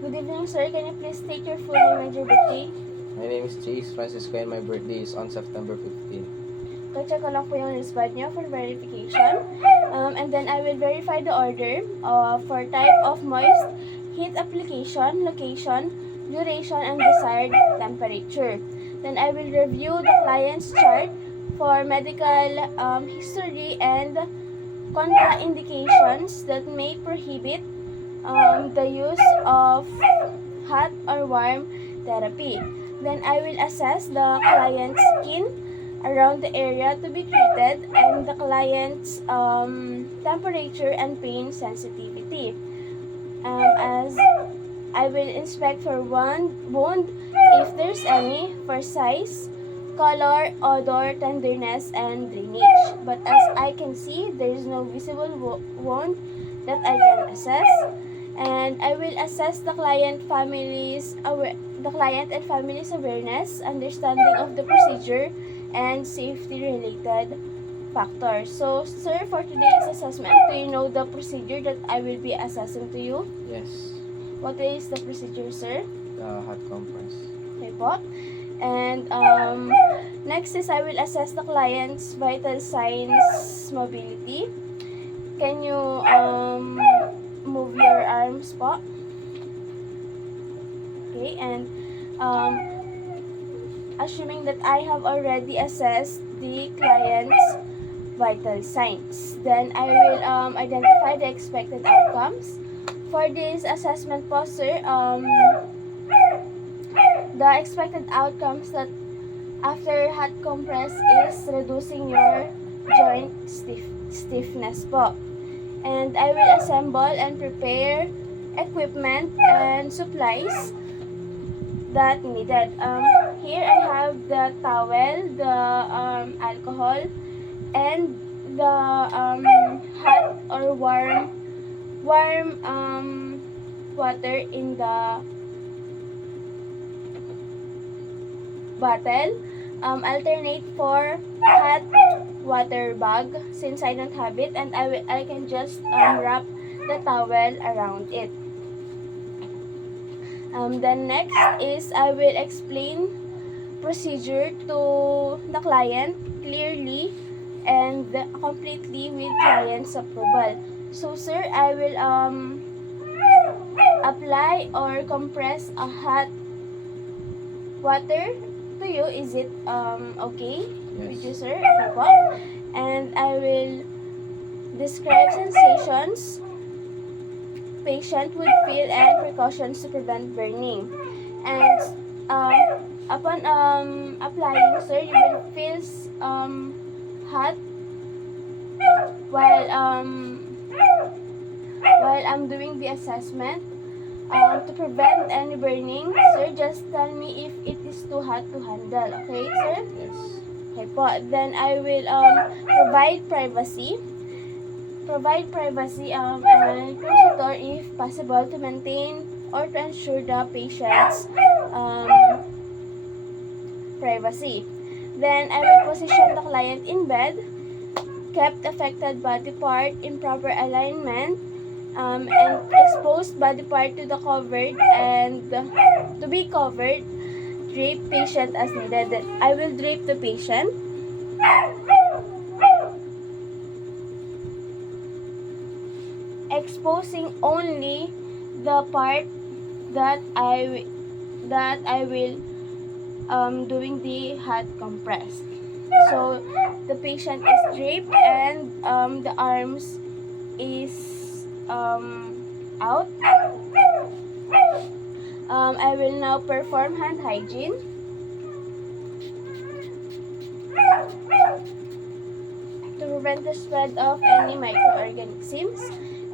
Good evening, sir. Can you please state your full name and your birthday? My name is Chase Francisco and my birthday is on September 15. Check ko lang po yung wristband niyo for verification. And then I will verify the order for type of moist, heat application, location, duration, and desired temperature. Then I will review the client's chart for medical history and contraindications that may prohibit the use of hot or warm therapy. Then I will assess the client's skin around the area to be treated and the client's temperature and pain sensitivity. As I will inspect for one wound if there's any, for size, color, odor, tenderness, and drainage. But as I can see, there is no visible wound that I can assess. And I will assess the client and family's awareness, understanding of the procedure, and safety related factors. So, sir, for today's assessment, do you know the procedure that I will be assessing to you? Yes, What is the procedure, sir? the hot compress. Okay po. And next is I will assess the client's vital signs mobility. Can you move your arms po? Okay, and assuming that I have already assessed the client's vital signs, then I will identify the expected outcomes. For this assessment po, sir, the expected outcomes that after hot compress is reducing your joint stiffness po. And I will assemble and prepare equipment and supplies that needed. Here I have the towel, the alcohol, and the hot or warm water in the bottle. Alternate for hot water bag since I don't have it, and I can just wrap the towel around it. Then next is I will explain procedure to the client clearly and completely with client's approval. So sir, I will apply or compress a hot water to you. Is it okay with you, Yes. sir? Okay po. And I will describe sensations patient would feel and precautions to prevent burning. And upon applying, sir, you will feel hot while I'm doing the assessment. To prevent any burning, sir, just tell me if it is too hot to handle. Okay, sir? Yes. Okay po. Then I will provide privacy and procedure if possible to maintain or to ensure the patient's privacy. Then I will position the client in bed, kept affected body part in proper alignment, and exposed body part to the covered and to be covered, drape patient as needed. Then I will drape the patient. Exposing only the part that I will doing the hot compress. So the patient is draped and the arms is out. I will now perform hand hygiene. To prevent the spread of any microorganisms,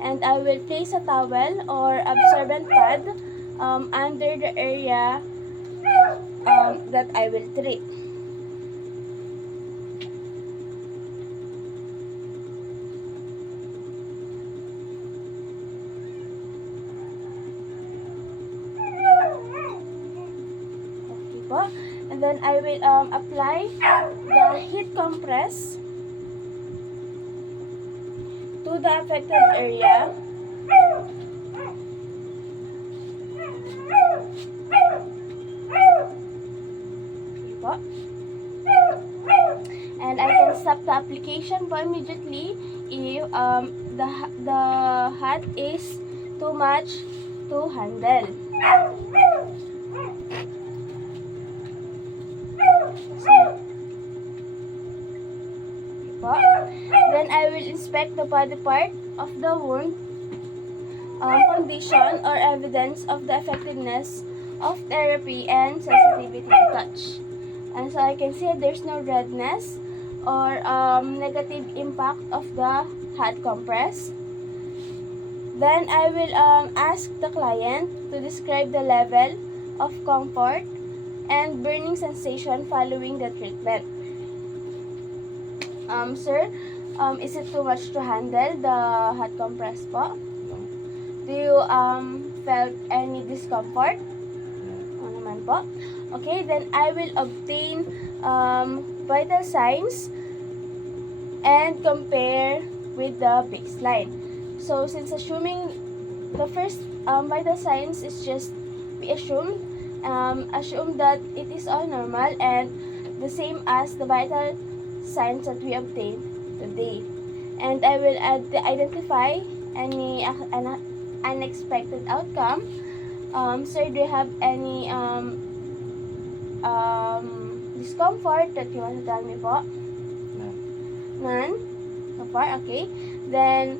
and I will place a towel or absorbent pad under the area that I will treat. Okay po. And then I will apply the heat compress to the affected area po. And I can stop the application po immediately if the hat is too much to handle. Po. Then I will inspect the body part of the wound, condition or evidence of the effectiveness of therapy and sensitivity to touch. And so I can see there's no redness or negative impact of the hot compress. Then I will ask the client to describe the level of comfort and burning sensation following the treatment. Sir, is it too much to handle the hot compress po? No. Do you felt any discomfort? No. O naman po. Okay, then I will obtain vital signs and compare with the baseline. So, since assuming the first vital signs is just, we assume that it is all normal and the same as the vital signs that we obtained today. And I will identify any unexpected outcome. Sir, do you have any discomfort that you want to tell me po? No. None? So far, okay. Then,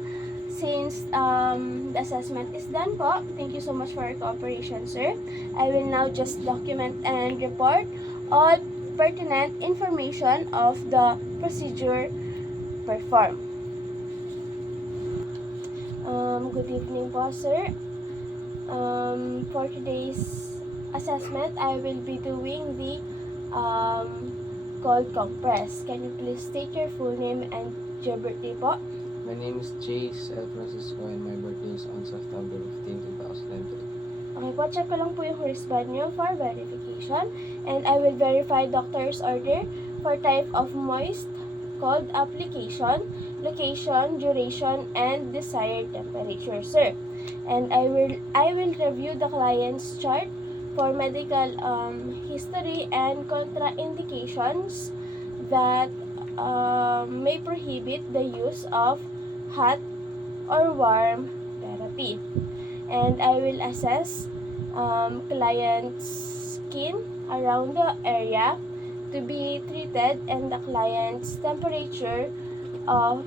since the assessment is done po, thank you so much for your cooperation, sir. I will now just document and report all pertinent information of the procedure performed. Good evening po, sir. For today's assessment, I will be doing the cold compress. Can you please state your full name and your birthday po? My name is Jace L. Francisco and my birthday is on September 15, 2003. Okay po, check ko lang po yung wristband nyo for verification. And I will verify doctor's order for type of moist, cold application, location, duration, and desired temperature, sir. And I will review the client's chart for medical history and contraindications that may prohibit the use of hot or warm therapy. And I will assess client's skin around the area to be treated and the client's temperature of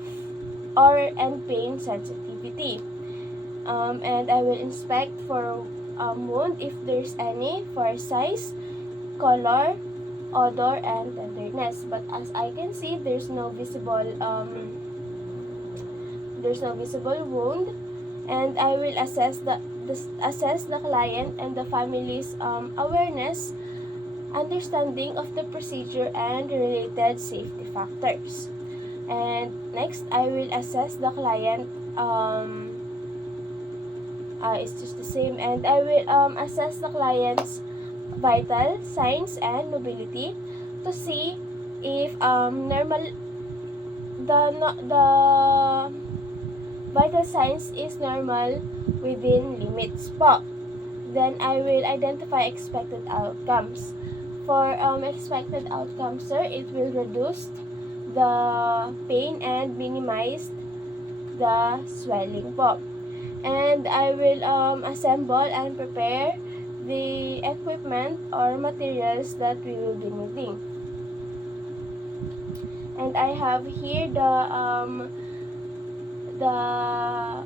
and pain sensitivity. And I will inspect for wound if there's any, for size, color, odor, and tenderness. But as I can see, there's no visible wound. And I will assess the client and the family's awareness, understanding of the procedure and related safety factors. And next, I will assess the client. It's just the same, and I will assess the client's vital signs and mobility to see if the vital signs is normal within limits po. Then I will identify expected outcomes. For expected outcomes, sir, it will reduce the pain and minimize the swelling po. And I will assemble and prepare the equipment or materials that we will be needing. And I have here the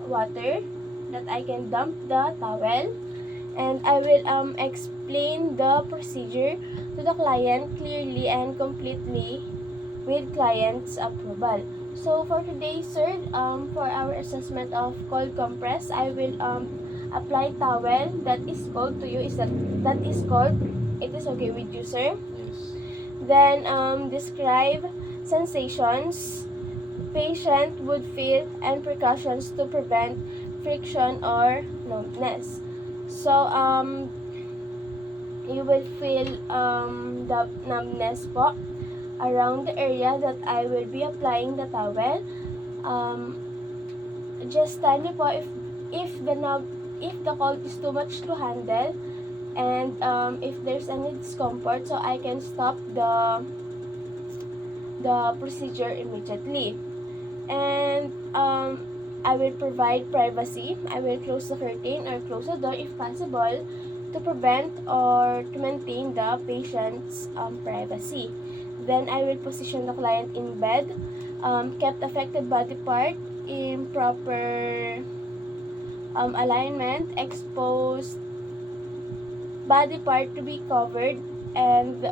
water that I can dump the towel, and I will explain the procedure to the client clearly and completely with client's approval. So for today, sir, for our assessment of cold compress, I will apply towel that is cold to you. That is cold? It is okay with you, sir? Yes. Then describe sensations patient would feel and precautions to prevent friction or numbness. So you will feel the numbness po around the area that I will be applying the towel. Just tell me po if the cold is too much to handle, and if there's any discomfort, so I can stop the procedure immediately. And I will provide privacy. I will close the curtain or close the door if possible to prevent or to maintain the patient's privacy. Then I will position the client in bed, kept affected body part in proper alignment, exposed body part to be covered, and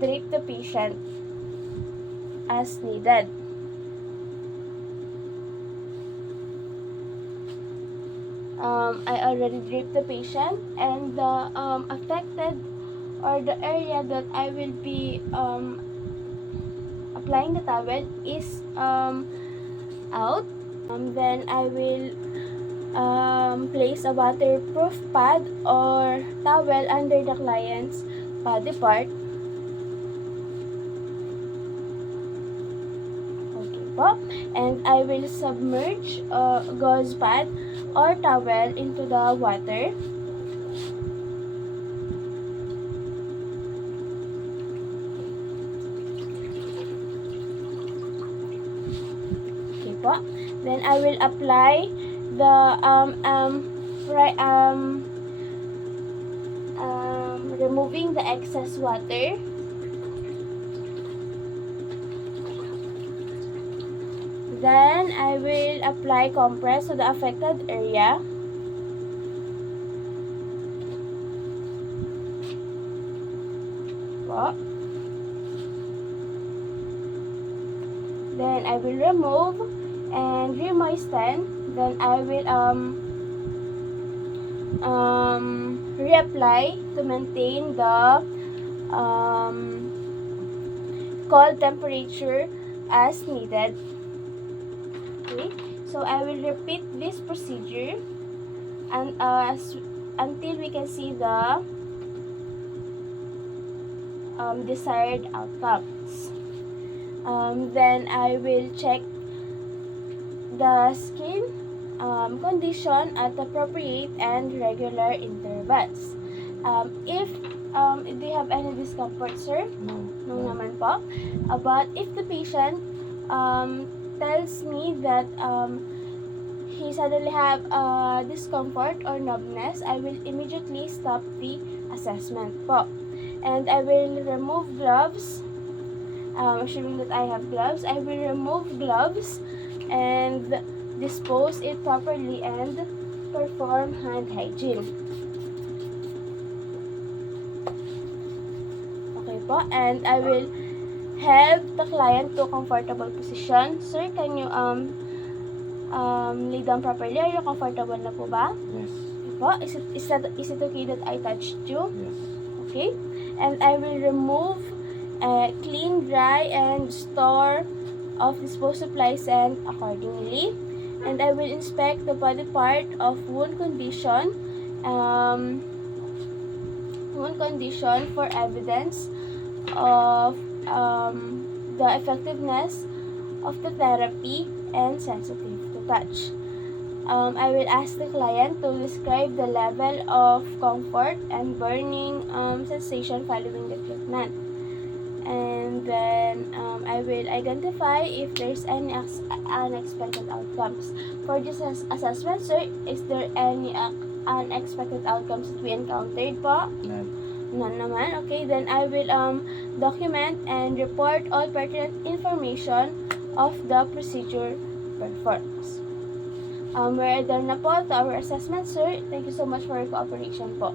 drape the patient as needed. I already draped the patient, and the affected or the area that I will be applying the towel is out. Then I will place a waterproof pad or towel under the client's body part. Okay po. And I will submerge gauze pad or towel into the water. Okay po. Then I will apply the removing the excess water. Then I will apply compress to the affected area. Po. Then I will remove and remoisten. Then I will reapply to maintain the cold temperature as needed. Okay, so I will repeat this procedure and until we can see the desired outcomes. Then I will check the skin condition at appropriate and regular intervals. If do you have any discomfort, sir? No naman po. But if the patient tells me that he suddenly have discomfort or numbness, I will immediately stop the assessment po. And I will remove gloves. Assuming that I have gloves, I will remove gloves and dispose it properly and perform hand hygiene. Okay po, and I will help the client to a comfortable position. Sir, can you lay down properly? Are you comfortable na po ba? Yes. Okay po. Is it okay that I touched you? Yes. Okay. And I will remove, clean, dry, and store of disposed supplies and accordingly. And I will inspect the body part of wound condition for evidence of the effectiveness of the therapy and sensitive to touch. I will ask the client to describe the level of comfort and burning sensation following the treatment. And then I will identify if there's any unexpected outcomes. For this assessment, sir, is there any unexpected outcomes that we encountered po? None naman. Okay, then I will document and report all pertinent information of the procedure performed. We're done na po to our assessment, sir. Thank you so much for your cooperation po.